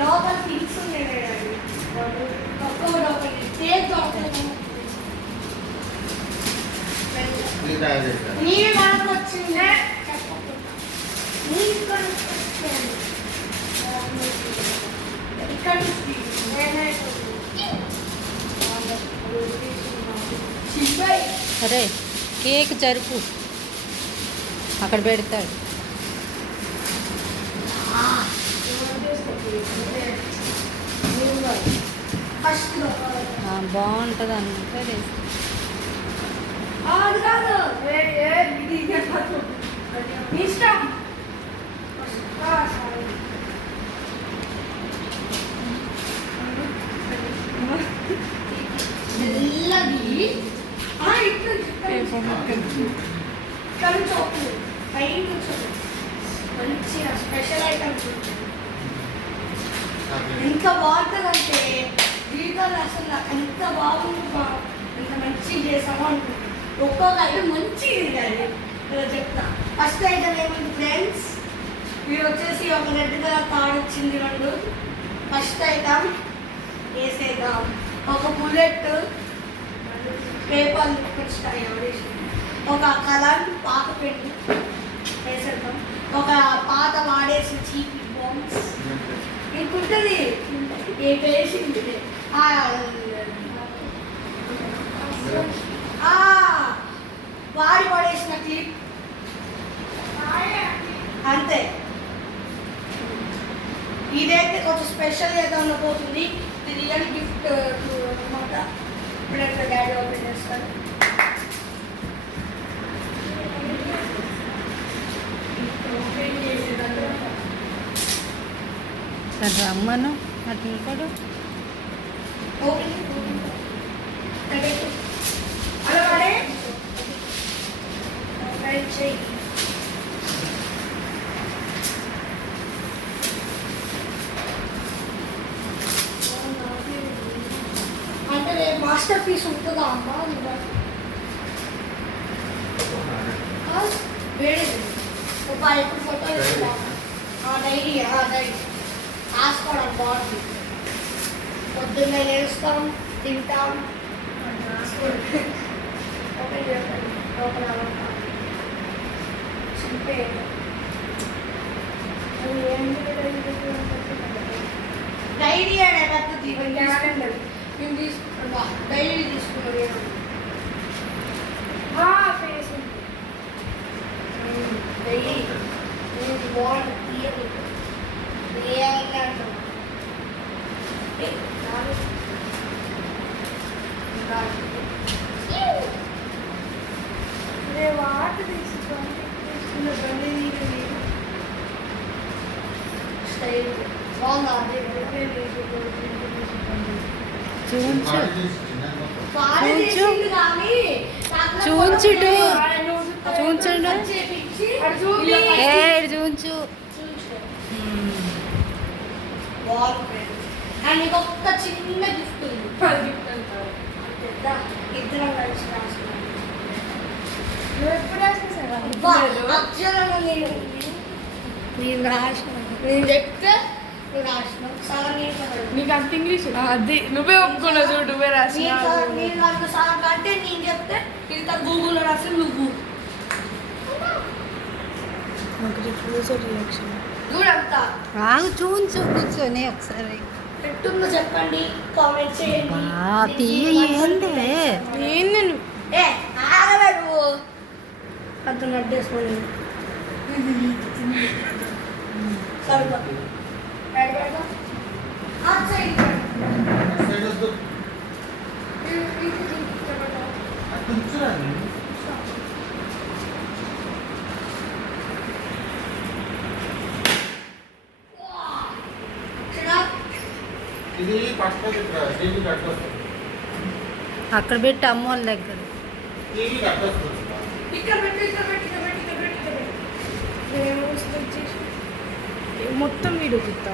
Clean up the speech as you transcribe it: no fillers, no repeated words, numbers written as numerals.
లోపల థింగ్స్ ఉన్నాయి. ఒక్కొక్కటి ఒకటి టేస్ట్ అవుతుంది. నీళ్ళు మనకు వచ్చిందే నీళ్ళు ఇక్కడ అరే కేక్ జరుపు అక్కడ పెడతాడు. బాగుంటుంది అంటే ఇష్టం. మంచిగా స్పెషల్ ఐటమ్స్ ఎంత బాగుంటుందంటే జీవితాలు అసలు నాకు ఎంత బాగుంది, ఎంత మంచిగా చేసామో అనుకుంటున్నాను. ఒక్కొక్క ఐటమ్ మంచిగా కానీ చెప్తా. ఫస్ట్ ఐటమ్ ఏమంటే ఫ్రెండ్స్, ఇవి వచ్చేసి ఒక రెడ్ కలర్ తాడు వచ్చింది 2. ఫస్ట్ ఐటమ్ వేసేద్దాం. ఒక బుల్లెట్ పేపర్ పెట్టాయి, ఒక కలర్ పాత పెట్టి వేసేద్దాం. ఒక పాత వాడేసి చీపి బాంబ్స్ ఇంకుంటుంది వేసి వాడి పడేసిన క్లిప్ అంతే. ఇదైతే కొంచెం స్పెషల్ ఏదైనా పోతుంది. ఇది రియల్ గిఫ్ట్ అనమాట. ఇప్పుడైతే డాడీ ఓపెన్ చేస్తారు. రమ్మను అట్లా కూడా అంటే మాస్టర్ పీస్ ఉంటుందా అమ్మా? వేడేది ఇప్పుడు ఫోటో డైరీ రాసుకోవడం బాగుంటుంది. పొద్దున్నే లేస్తాం, తింటాం, ఓపెన్ చేస్తాం. లోపల చింపే డైరీ అనే పద్ధతి క్యాలెండర్ మేము తీసుకుంటాం. డైరీ తీసుకున్నాం. ఫేస్ డైరీ బాగుంటుంది. వాటి తీసుకుని చూంచుడు చూంచుడు చూంచు అండ్ ఇంకొక చిన్న గిఫ్ట్ ఉంది. ఇద్దరం కలిసి రాసుకున్నాం. నేను రాసిన, నేను చెప్తే నువ్వు రాసినావు. సగం నీకు అంత ఇంగ్లీష్ అది నువ్వే ఒప్పుకున్నావు చూడు. నువ్వే రాసి నేను నాకు సగం అంటే నేను చెప్తే ఇంత గూగుల్లో రాసి నువ్వు చూడంతా చూంచు కూర్చొని ఒకసారి ఎట్టుందో చెప్పండి, కామెంట్ చేయండి. ఆగవే నువ్వు అంత నడ్డేసుకొని ఇది పట్టుకొని టీవీ కట్టొస్తుంది. అక్కడ పెట్టి అమ్మ వాళ్ళ దగ్గర టీవీ కట్టొస్తుంది. ఇక్కడ పెట్టి ఇక్కడ పెట్టి ఇక్కడ పెట్టి ఇక్కడ పెట్టి ఇక్కడ పెట్టి మొత్తం వీడియో చూస్తా.